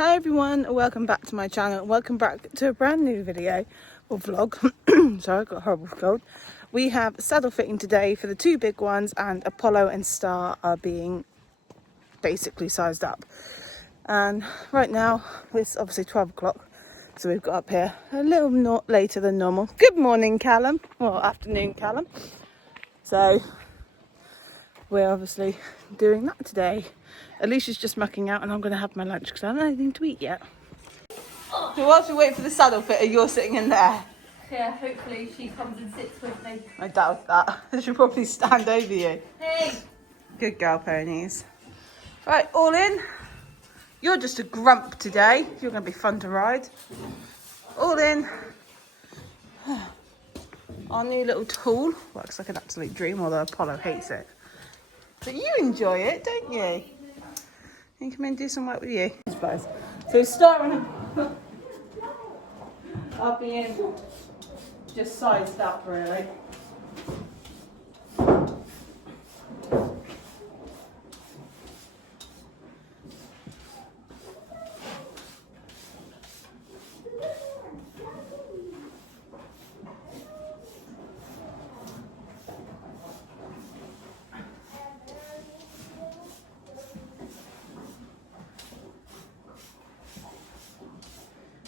Hi everyone, welcome back to my channel. Welcome back to a brand new video or vlog. Sorry, I got a horrible cold. We have saddle fitting today for the two big ones, and Apollo and Star are being basically sized up. And right now it's obviously 12 o'clock, so we've got up here a little not later than normal. Good morning, Callum. Well, afternoon, Callum. So we're obviously doing that today. Alicia's just mucking out and I'm going to have my lunch because I haven't had anything to eat yet. So whilst we wait for the saddle fitter, you're sitting in there. Yeah, hopefully she comes and sits with me. I doubt that. She'll probably stand over you. Hey! Good girl, ponies. Right, all in. You're just a grump today. You're going to be fun to ride. All in. Our new little tool. Works like an absolute dream, although Apollo hates it. But you enjoy it, don't you? You can come in and do some work with you. So starting I'll be in just sized up really.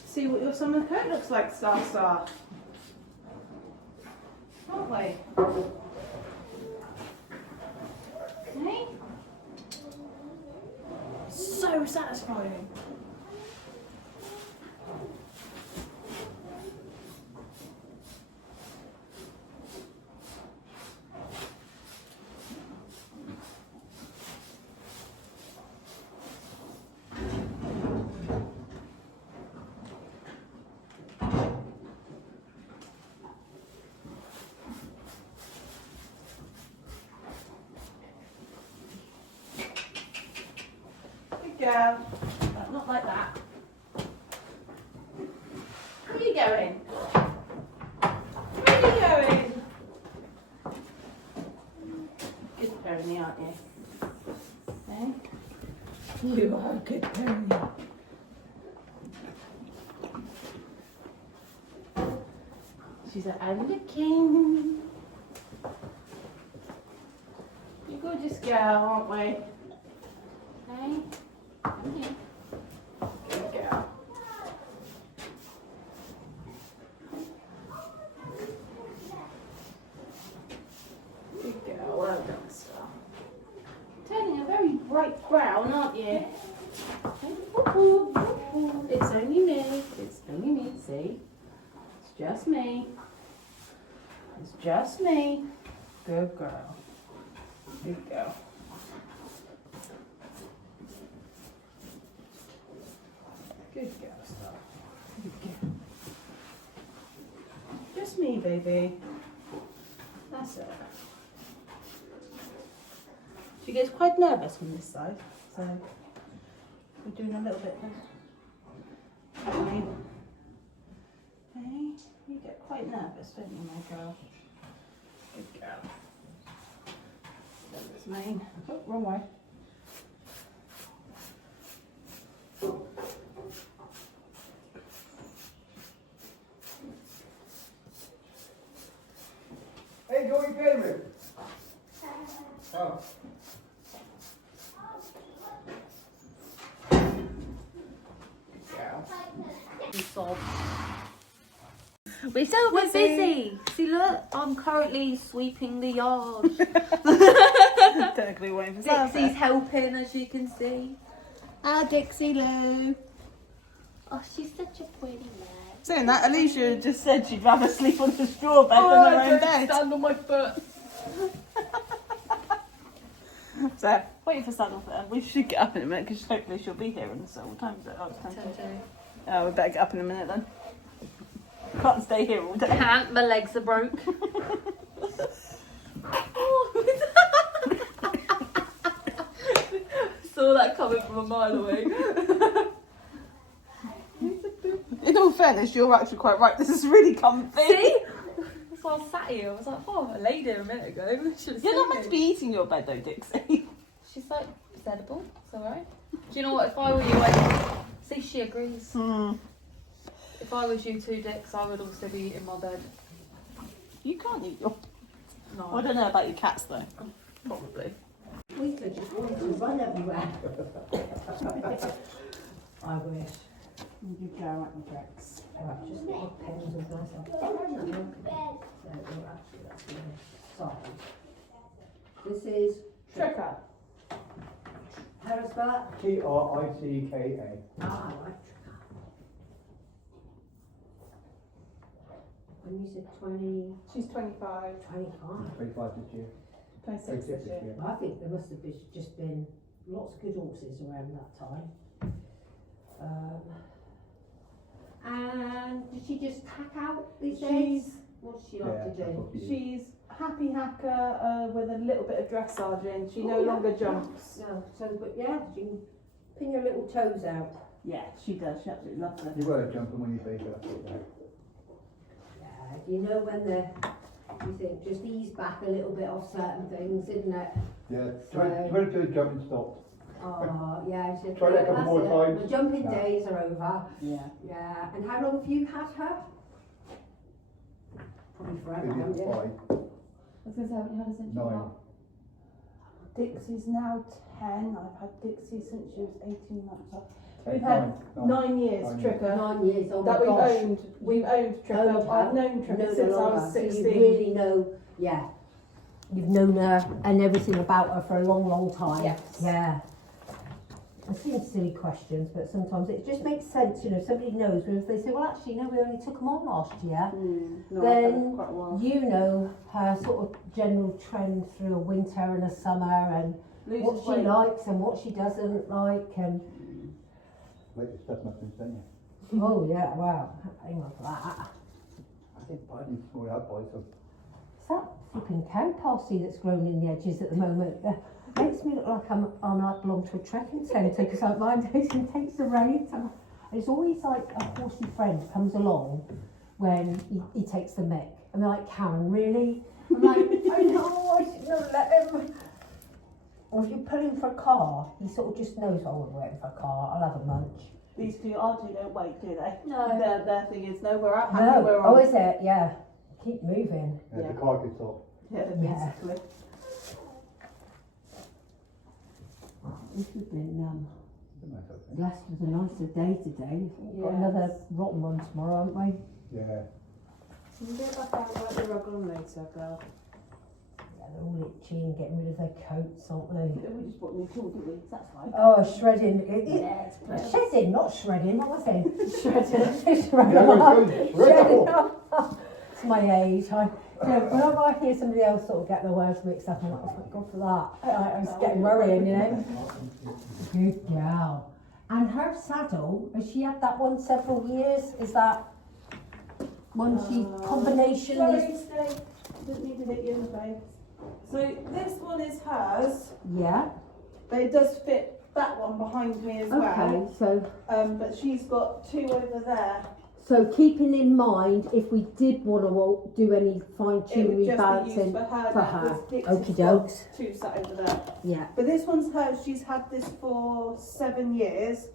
See what your summer coat looks like, Star. Can't we? Okay. So satisfying. Go. Not like that. Where are you going? Where are you going? Good pony, aren't you? Eh? You are a good pony. She's like, I'm looking. You gorgeous girl, aren't we? Hey? Come here. Good girl. Good girl, well done, Star. Turning a very bright brown, aren't you? It's only me. It's only me, see? It's just me. It's just me. Good girl. Good girl. Good girl, Star. Good girl. Just me, baby. That's it. She gets quite nervous on this side, so we're doing a little bit there. Okay. You get quite nervous, don't you, my girl? Good girl. That's mine. Oh, wrong way. Hey, go eat payment. Oh. We're so busy. See, look, I'm currently sweeping the yard. Technically waiting for Santa. Dixie's helping, as you can see. Ah, Dixie Lou. Oh, she's such a pretty man. Saying that, Alisha just said she'd rather sleep on the straw bed than her own bed. Stand on my foot. So, waiting for saddle fitter. We should get up in a minute because hopefully she'll be here. And so, what time is it? Oh, it's 10:30. Oh, we better get up in a minute then. Can't stay here all day. Can't, my legs are broke. Saw that coming from a mile away. In all fairness, you're actually quite right. This is really comfy. See? That's why I was sat here. I was like, oh, I laid here a minute ago. You're not meant to be eating your bed though, Dixie. She's like, it's edible. It's alright. Do you know what? If I were you, I'd See, she agrees. If I was you two, Dix, I would also be eating my bed. You can't eat your... No, I don't know about your cats though. probably. We could just want to run everywhere. I wish. You could go out and Drex. Right, just get my pens and myself. Actually, that's the side. This is Tricka. how to spell it? Tricka. Ah, right. When you said 20, She's 25. 25, 25 this year. 26 this year. I think there must have just been lots of good horses around that time. And did she just hack out these days? What's she like to do? She's happy hacker with a little bit of dressage in. She no Oh, yeah, longer jumps. No, so but yeah, she can pin your little toes out. Yeah, she does. She absolutely loves it. You were jumping when you say that. Yeah, you know when you think just ease back a little bit off certain things, isn't it? Yeah, So- 22 jumping stopped. Oh yeah, she Try that a couple more times. The jumping No. days are over. Yeah. Yeah, and how long have you had her? Probably forever, Maybe haven't you? 5, I was going to say, what you had a since 9. Dixie's now 10. I've had Dixie since she was 18 months old. We've 9, had 9 years, 9 Tricka. 9 years, oh That my we've gosh. owned. We've owned Tricka. Owned her. I've known Known Tricka her since I longer. was So 16. you really know, yeah. You've known her and everything about her for a long, long time. Yes. Yeah. It seems silly questions, but sometimes it just makes sense, you know, somebody knows, but if they say, well actually no, we only took them on last year, No, I've had then it for quite a while. you know her sort of general trend through a winter and a summer and Loses what she weight. likes and what she doesn't like and Latest stuff must have been saying. oh yeah, wow, hang on for that. I think Biden's small out by some. It's that flipping cow parsley that's grown in the edges at the moment. Makes me look like I belong to a trekking centre because like mine takes the reins. And it's always like a horsey friend comes along when he takes the mick. And they're like, Karen, really? I'm like, I know, I should not let him. Or if you pull him for a car, he sort of just knows, oh, we're waiting for a car, I'll have a munch. These two auntie don't wait, do they? No. Their thing is, no, we're out. No, We're oh, on. is it? Yeah. Keep moving. Yeah, Yeah. the car gets off. Yeah, Yeah. basically. This has been That's okay. blessed with a nicer day today. We've got Yes. another rotten one tomorrow, haven't we? Yeah. Can you get back out like the rug on later, girl? Yeah, they're all itchy and getting rid of their coats, aren't they? We just bought new tools, didn't we? That's fine. Oh, shredding. Yeah, Shedding, not shredding. What was it? Shredding. Shredding. Yeah, it's good. Shredding. It's my age. Whenever I hear somebody else sort of get their words mixed up, I'm like, oh, thank God for that. I was getting worrying, you know. Good gal. And her saddle, has she had that one several years? Is that one she combination? Sorry, Is, stay. Didn't need to hit you in the face. So this one is hers, yeah. but it does fit that one behind me as Okay, well. so But she's got two over there. so keeping in mind if we did want to do any fine It would tuning just be used rebalancing for her. for now, her. 'cause Dixie's Okie got dokes. two sat over there. Yeah. But this one's hers. She's had this for 7 years.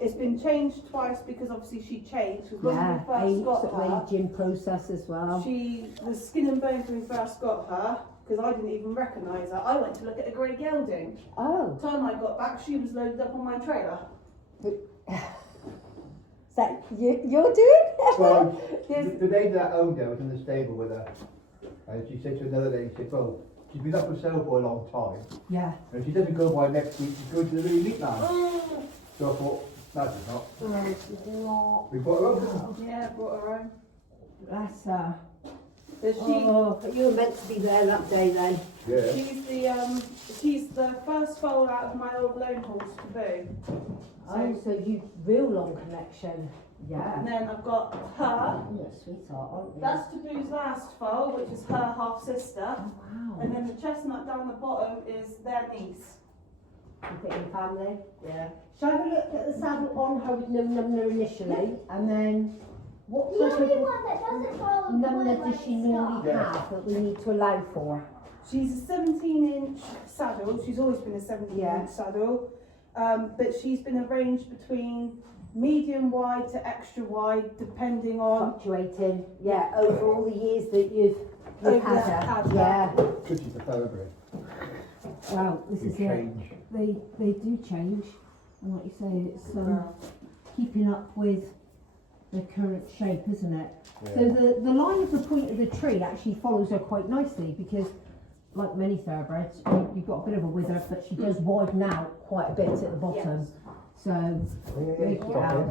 It's been changed twice because obviously she changed. 'Cause when Yeah, we first age, got sort her, of aging process as well. she was skin and bones when we first got her because I didn't even recognise her. I went to look at a grey gelding. Oh, The time I got back, she was loaded up on my trailer. is that you're doing? Well, Yes. the lady that owned her was in the stable with her. And she said to another lady, she said, well, she's been up for sale for a long time. Yeah. And if she doesn't go by next week, she's going to the really meat man. So I thought, that's not. Oh, she's not. We brought her up. Yeah, brought her home. Bless her. So she, Oh, but you were meant to be there that day then. Yeah. she's the first foal out of my old lone horse taboo. Oh, so you real long connection. Yeah. And then I've got her. You're a sweetheart, aren't you? That's Taboo's last foal, which is her half sister. Oh, wow. And then the chestnut down the bottom is their niece. You fit in family. Yeah. Shall I have a look at the saddle on her with Num initially, and then what The sort only of one that doesn't follow the one Num does she normally Yeah. have that we need to allow for? She's a 17-inch saddle. She's always been a 17-inch Yeah. saddle. But she's been arranged between medium wide to extra wide, depending on Fluctuating, yeah, over all the years that you've Over had had her. her. Yeah. Because she's a thoroughbred. Well, this They is it. change. They do change, and like you say, it's keeping up with the current shape, isn't it? Yeah. So the line of the point of the tree actually follows her quite nicely because, like many thoroughbreds, you've got a bit of a wither, but she does widen out quite a bit at the bottom. So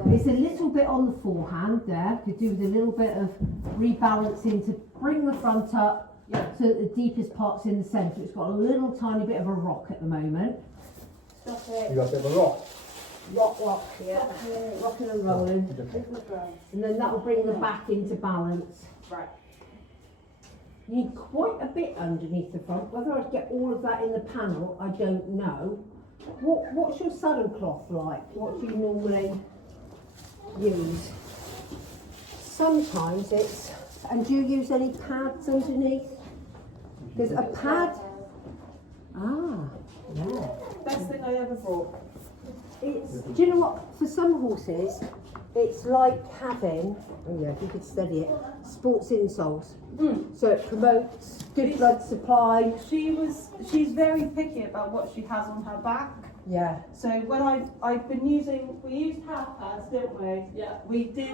it's a little bit on the forehand there, could do with a little bit of rebalancing to bring the front up so that the deepest part's in the centre. It's got a little tiny bit of a rock at the moment. Stop it. You got a bit of a rock. Rock, yeah. Rocking and rolling. And then that will bring the back into balance. Right. You need quite a bit underneath the front. Whether I'd get all of that in the panel, I don't know. What's your saddle cloth like? What do you normally use? Sometimes it's, and do you use any pads underneath? There's a pad. Ah, yeah. Best thing I ever brought. It's, do you know what? For some horses, it's like having, oh yeah, if you could steady it, sports insoles. So it promotes good blood supply. She's very picky about what she has on her back. Yeah. So when I've been using, we used half pads, didn't we? Yeah. We did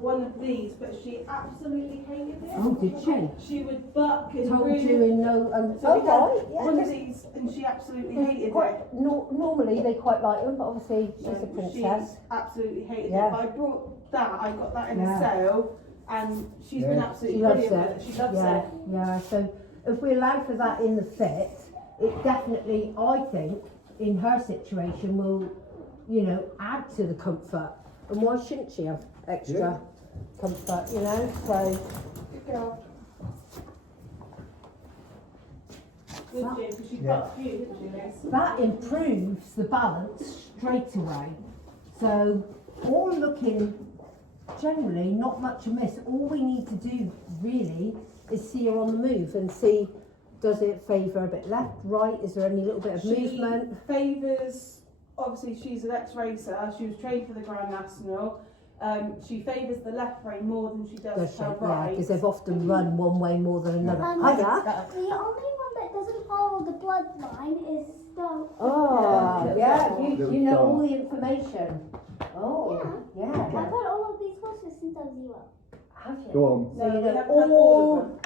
one of these, but she absolutely hated it. Oh, did she? She would buck and Told really. you in no. So we Oh, had right. one Yeah. of these, and she absolutely hated Quite, it. normally they quite like them, but obviously she's a She princess. absolutely hated Yeah. it. But I brought that. I got that in Yeah. a sale, and she's been Yeah. absolutely She loves brilliant it. with it. She loves Yeah, it. yeah. So if we allow for that in the fit, it definitely, I think, in her situation will, you know, add to the comfort. And why shouldn't she have extra comfort, you know? So Good girl. Good, Jim, because she Yeah. bucked you, didn't she, Liz? that improves the balance straight away. So all looking generally not much amiss. All we need to do really is see her on the move and see, does it favour a bit left, right? Is there any little bit of movement? Favours, obviously she's an ex-racer, she was trained for the Grand National. She favours the left rein more than she does Does she? her Yeah, right. because they've often run one way more than another. Hiya. The only one that doesn't follow the bloodline is the. Oh, yeah, you know all Little the information. Oh, I've yeah. had all of these horses since I was 0. Have you? Go on. So you we know haven't had all of all,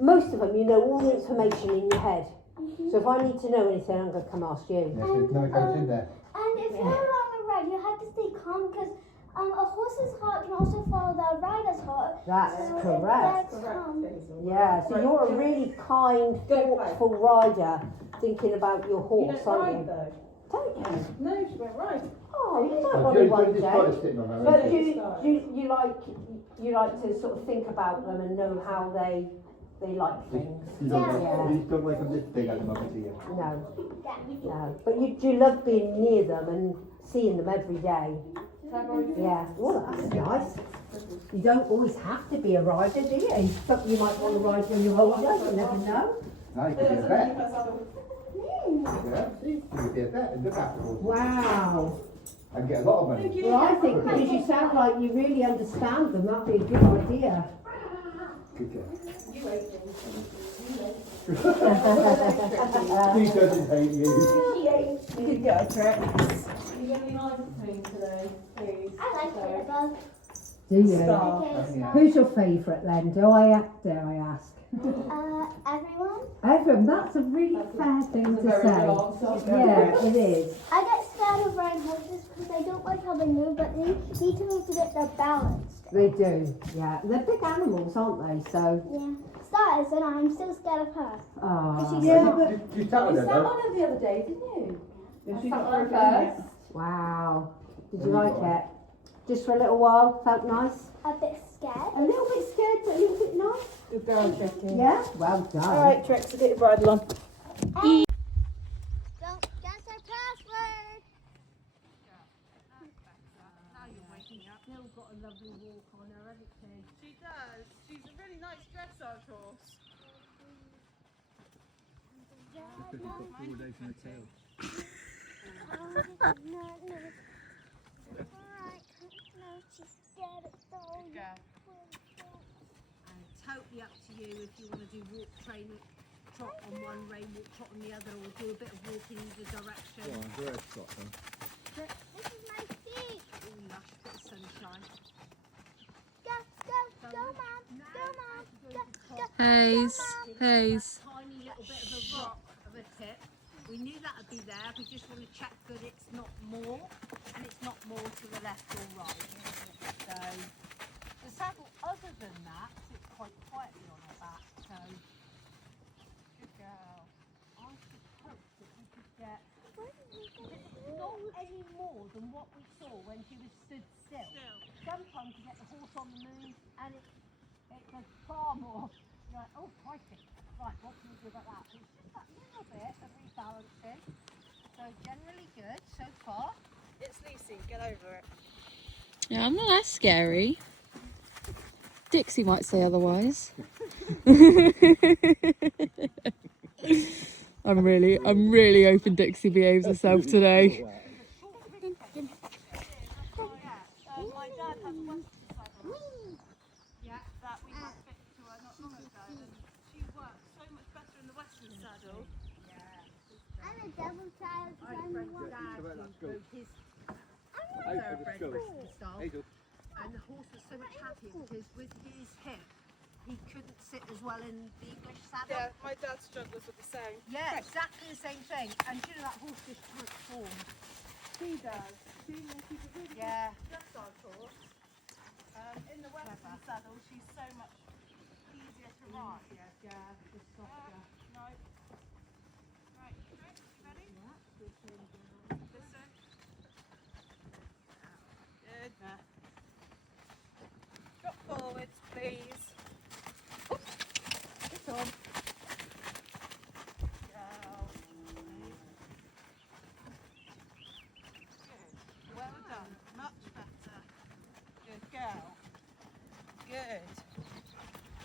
most of them, you know all the information in your head. So if I need to know anything, I'm going to come ask you. Yes, there's no goes in there. And if you're on a ride, you have to stay calm because a horse's heart can also follow the rider's heart. That's So if correct. that's calm. Yeah, so you're a really kind, thoughtful rider, thinking about your You horse, don't aren't ride you? though. Don't you? No, she won't ride. Oh, you don't Oh, want to Julie, one this day. body's sitting on her, But isn't it? you like to sort of think about them and know how they like things. You don't, Yeah. you don't wake up this big at the moment, do you? No, no. But you do love being near them and seeing them every day. Yeah. Well, that's nice. You don't always have to be a rider, do you? Something you might want to ride when you're older. You never know. Now you can be a vet. Yeah, see, you can be a vet and look after horses. Wow. And get a lot of money. Well, I think because you sound like you really understand them, that'd be a good idea. Good job. You hate me. He doesn't hate you. She hates me. Good girl, Tricks. You got any nice things today, please? I like it above. Do you? Star. Okay, so, Who's your favourite then? Dare I ask? everyone. Everyone, that's a really fair thing to say. Yeah, it is. I get scared of riding horses because I don't like how they move, but they need to move to get their balance. They do, yeah. They're big animals, aren't they? So, Yeah. Star is, and I'm still scared of her. oh. Yeah, but you sat with her, though. her the other day, didn't you? She's sat not on very first. good. Wow. Did you like it? Just for a little while? Felt nice? A bit scared. A little bit scared, but a little bit nice? Good girl, Tricky. Yeah? Well done. Alright, Tricks, so get your bridle on. Don't guess our password. Still got a lovely walk on her, hasn't she? She does. She's a really nice dressage horse. No. Alright. totally up to you if you want to do walk, train, trot on one, rain walk, trot on the other, or do a bit of walking in either direction. Go on, go ahead, trot then. This is my feet. Ooh, lush bit of sunshine. Go, Mom. Go, Mom. Go. Haze, Haze. Tiny little bit of a rock of a tip. We knew that would be there. We just want to check that it's not more, and it's not more to the left or right. So the saddle, other than that, sits quite quietly on her back. So good girl. I should hope that we could get not any more than what we saw when she was stood still. Sometimes you get the horse on the move, and it does far more. You're like, oh, crikey. Right, what can we do about that? It's just that little bit of rebalancing. So generally good so far. It's Lucy, get over it. Yeah, I'm not that scary. Dixie might say otherwise. I'm really hoping Dixie behaves herself today. My dad has a Western saddle that we had fitted to her not long ago, and she works so much better in the Western saddle. I'm a double child. Thoroughbred Western style, and the horse was so much happier because with his hip he couldn't sit as well in the English saddle. Yeah, my dad struggles with the same. Yeah, exactly the same thing. And you know that horse just transformed. She does. She's a really Yeah. good dressage horse. In the Western saddle, she's so much easier to ride. Yeah, just softer. No. Right, you ready? Listen. Good. Drop forwards, please. It's on. Good. Well done. Much better. Good girl. Good.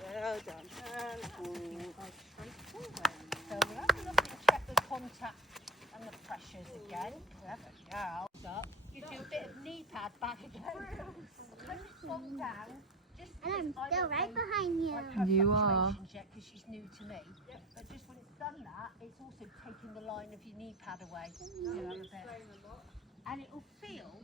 Well done. And forward. Straight forward. So we'll have a look and check the contact and the pressures again. Clever girl. Up. You do a bit of knee pad back again. When it's gone down, just And I'm still right behind you. You are. Yet because she's new to me. But just when it's done that, it's also taking the line of your knee pad away. You know, a bit. And it'll feel.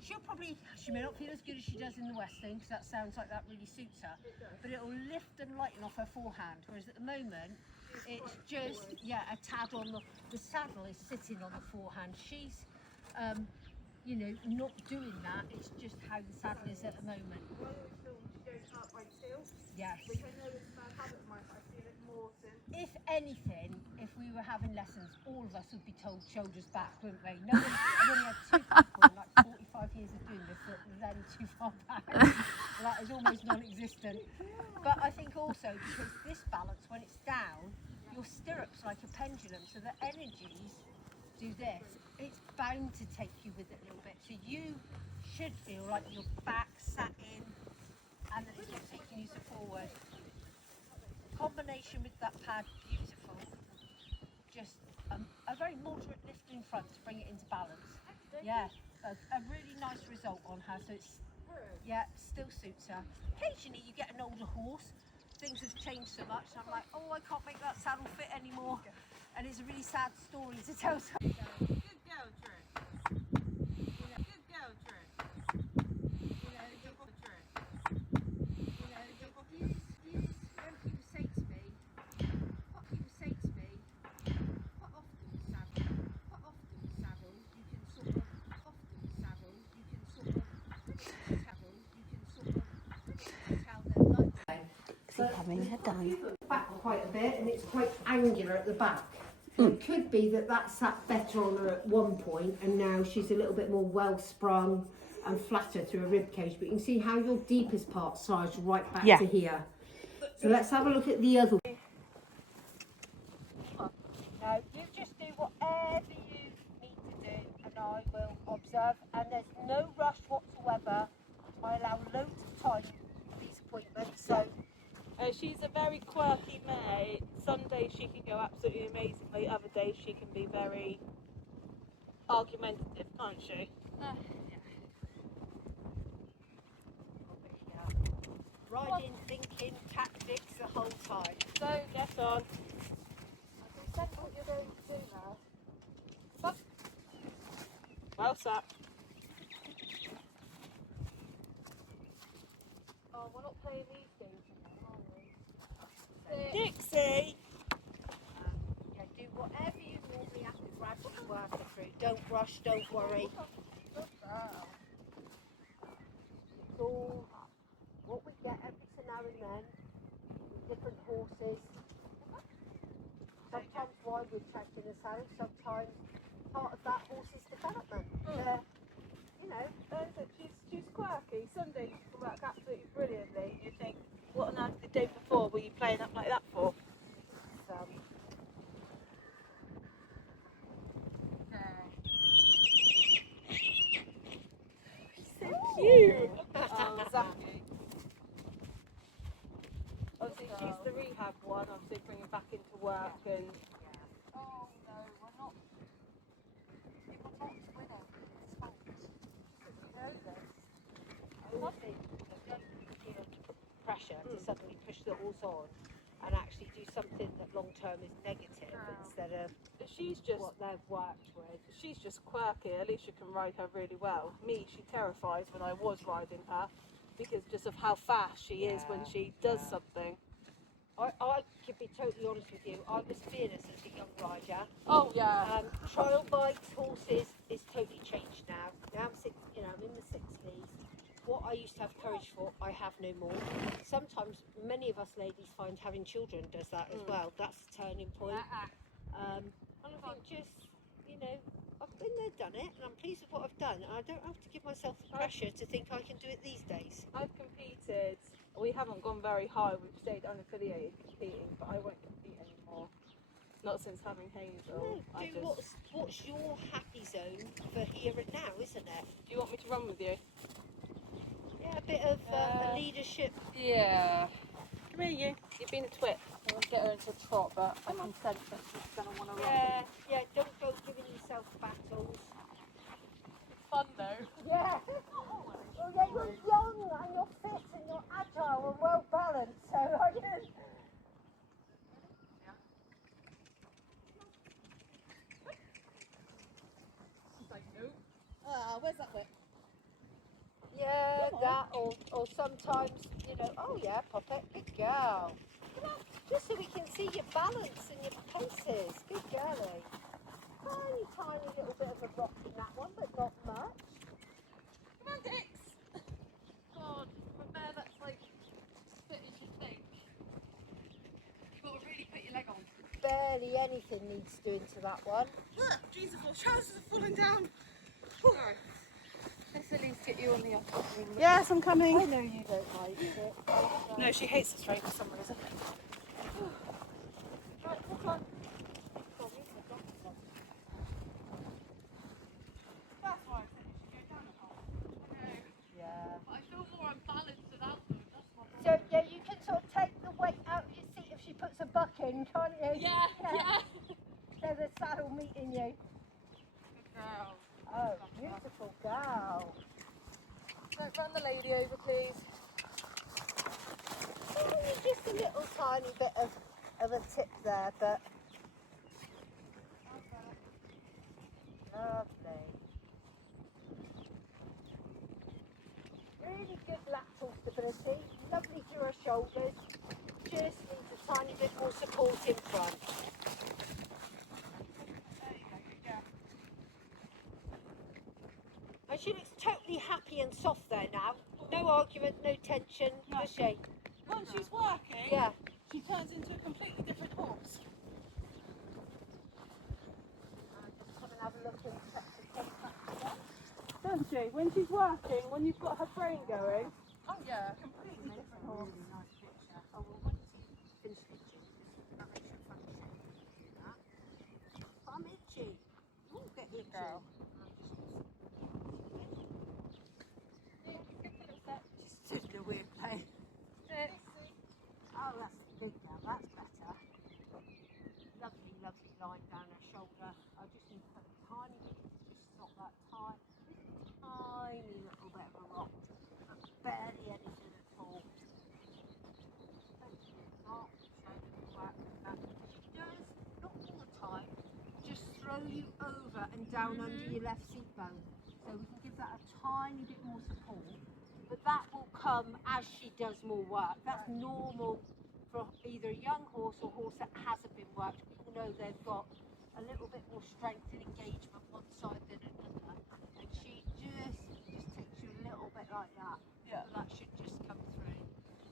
She may not feel as good as she does in the Western, because that sounds like that really suits her. But it'll lift and lighten off her forehand. Whereas at the moment, it's just a tad on the saddle is sitting on the forehand. She's not doing that. It's just how the saddle is at the moment. Yes. Which I know is a bad habit of mine, but I feel it more since. If anything, if we were having lessons, all of us would be told shoulders back, wouldn't we? No one, I've only had 2 people in like 45 years of doing this that were then too far back. That is almost non-existent. But I think also because this balance, when it's down, your stirrups like a pendulum, so the energies do this. It's bound to take you with it a little bit. So you should feel like your back sat in and that it's not taking you forward. Combination with that pad, beautiful. Just a very moderate lift in front to bring it into balance. Yeah, a really nice result on her. So it's still suits her. Occasionally you get an older horse, things have changed so much, and I'm like, oh, I can't make that saddle fit anymore. And it's a really sad story to tell. Good girl, Trick. Good girl, Trick. Back quite a bit, and it's quite angular at the back. It could be that that sat better on her at one point, and now she's a little bit more well sprung and flatter through her rib cage. But you can see how your deepest part slides right back to here. So let's have a look at the other. Now you just do whatever you need to do, and I will observe. And there's no rush whatsoever. I allow loads of time for these appointments. So. She's a very quirky mare. Some days she can go absolutely amazingly, other days she can be very argumentative, can't she? Riding, thinking, tactics the whole time. So, get on. You said what you're going to do now. Well sat. Oh, we're not playing these games anymore, are we? Dixie! Yeah, do whatever you normally have to grab your worker through. Don't rush, don't worry. It's all what we get every now and then with different horses. Sometimes why we're checking us out, sometimes part of that horse's development. You know, She's quirky. Some days she can work absolutely brilliantly. You think, what on earth the day before were you playing up like that for? So cute! Oh, Zaki. Obviously she's the rehab one, obviously bringing back into work and... oh no, we're not. We're not winning. It's fault. You know this. I always think that don't feel pressure to suddenly push the horse on and actually do something that long term is negative instead of She's just... what they've worked with. She's just quirky. Alisha can ride her really well. Me, she terrifies when I was riding her because just of how fast she is when she does something. I could be totally honest with you. I was fearless as a young rider. Oh yeah. Trial bikes, horses is totally changed now. Now I'm in the 60s. What I used to have courage for, I have no more. Sometimes many of us ladies find having children does that as well. That's a turning point. And I think just, I've been there, done it, and I'm pleased with what I've done. And I don't have to give myself the pressure to think I can do it these days. I've competed. We haven't gone very high. We've stayed unaffiliated competing, but I won't compete anymore. Not since having Hazel. What's your happy zone for here and now, isn't it? Do you want me to run with you? Yeah, a bit of a leadership. Yeah. Come here, you. You've been a twit. I want to get her into a trot, but I can sense that she's going to want to run. Yeah, don't go giving yourself battles. It's fun though. Yeah. Well, yeah, you're young and you're fit and you're agile and well balanced, so I didn't. She's like, nope. Where's that bit? Yeah, that or sometimes, oh yeah, pop it, good girl. Come on, just so we can see your balance and your paces. Good girlie. Tiny little bit of a rock in that one, but not much. Come on, Dix. God, from a mare that's like fit as you think. You've got to really put your leg on. Barely anything needs doing to that one. Jesus, my trousers are falling down. Sorry. Let's at least get you on the upper ring. Yes, I'm coming. I know you don't like it. No, she hates this train for some reason. Right, walk on. That's why I said you should go down a hole. I know. Yeah. But I feel more unbalanced without them. That's my problem. So yeah, you can sort of take the weight out of your seat if she puts a buck in, can't you? Yeah. There's a saddle meeting you. Good girl. Oh, beautiful girl. Don't run the lady over, please. Just a little tiny bit of a tip there, but lovely. Really good lateral stability, lovely through her shoulders. Just needs a tiny bit more support in front. And she looks totally happy and soft there now. No argument, no tension, does she? Once she's working, Yeah. she turns into a completely different horse. Just come and have a look and check the case back together. Doesn't she? When she's working, when you've got her brain going. Oh yeah, completely different horse. Really nice picture. Oh, well, once you finish picturing, that makes you funny that. I'm itchy. Oh, get itchy. Girl. Just stood in a weird place. Oh, that's good now. That's better. Lovely, lovely line down her shoulder. I just need to put a tiny bit to just stop that tiny little bit of a rock. But barely anything at all. down under your left seat bone. So we can give that a tiny bit more support. But that will come as she does more work. That's normal for either a young horse or a horse that hasn't been worked. People know they've got a little bit more strength and engagement one side than another. And she just takes you a little bit like that. Yeah. So that should just come through.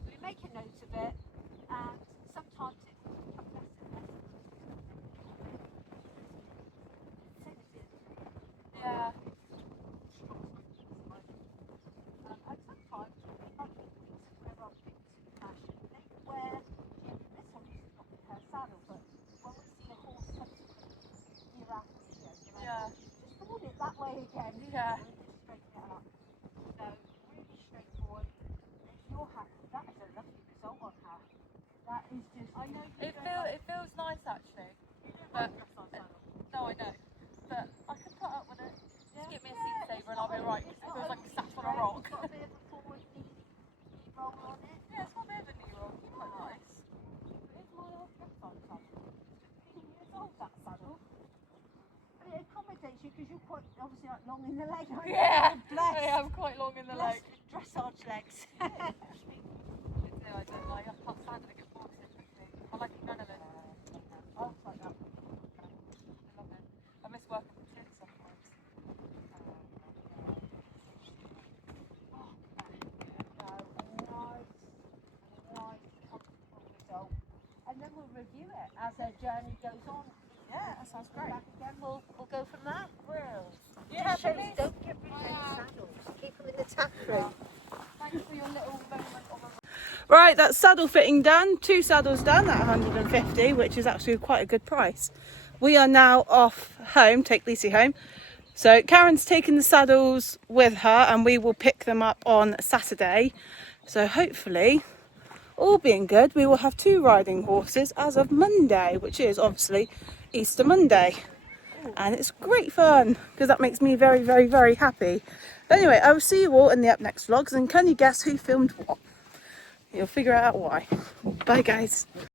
So we make a note of it, and sometimes it will become less and less. Yeah. And sometimes other things wear on bit too fashion. They wear, this one is not in her saddle, but when we see a horse subsequently year after year, just hold it that way again. Yeah. And just straighten it up. So really straightforward. If you're happy, that is a lovely result on her. That is just. I know. It feels nice actually. But no, I know. But I can put up with it. Just give me a seat saver and I'll be right. It feels like sat on a rock. It's got a bit of a forward knee roll on it. Yeah, it's got a bit of a knee roll. It's quite nice. It's my old grandson saddle. It's 15 years old, that saddle. And it accommodates you because you're quite obviously like long in the leg, aren't you? Yeah, Bless. I'm quite long in the leg. Dressage legs. I don't like. I can't stand it. I get bored so quickly. I like none of it. Oh, it's like that. I love it. I miss working with kids sometimes. Nice, comfortable result. And then we'll review it as our journey goes on. Yeah, that sounds great. Back again, we'll go from there. Yeah, Shows, don't get rid of any saddles. Keep them in the tack room. Thanks for your little moment of a... Right, that's saddle fitting done. 2 saddles done at 150, which is actually quite a good price. We are now off home, take Lucy home. So Karen's taking the saddles with her and we will pick them up on Saturday. So hopefully, all being good, we will have 2 riding horses as of Monday, which is obviously Easter Monday. And it's great fun because that makes me very, very, very happy. But anyway, I will see you all in the up next vlogs, and can you guess who filmed what? You'll figure out why. Bye guys.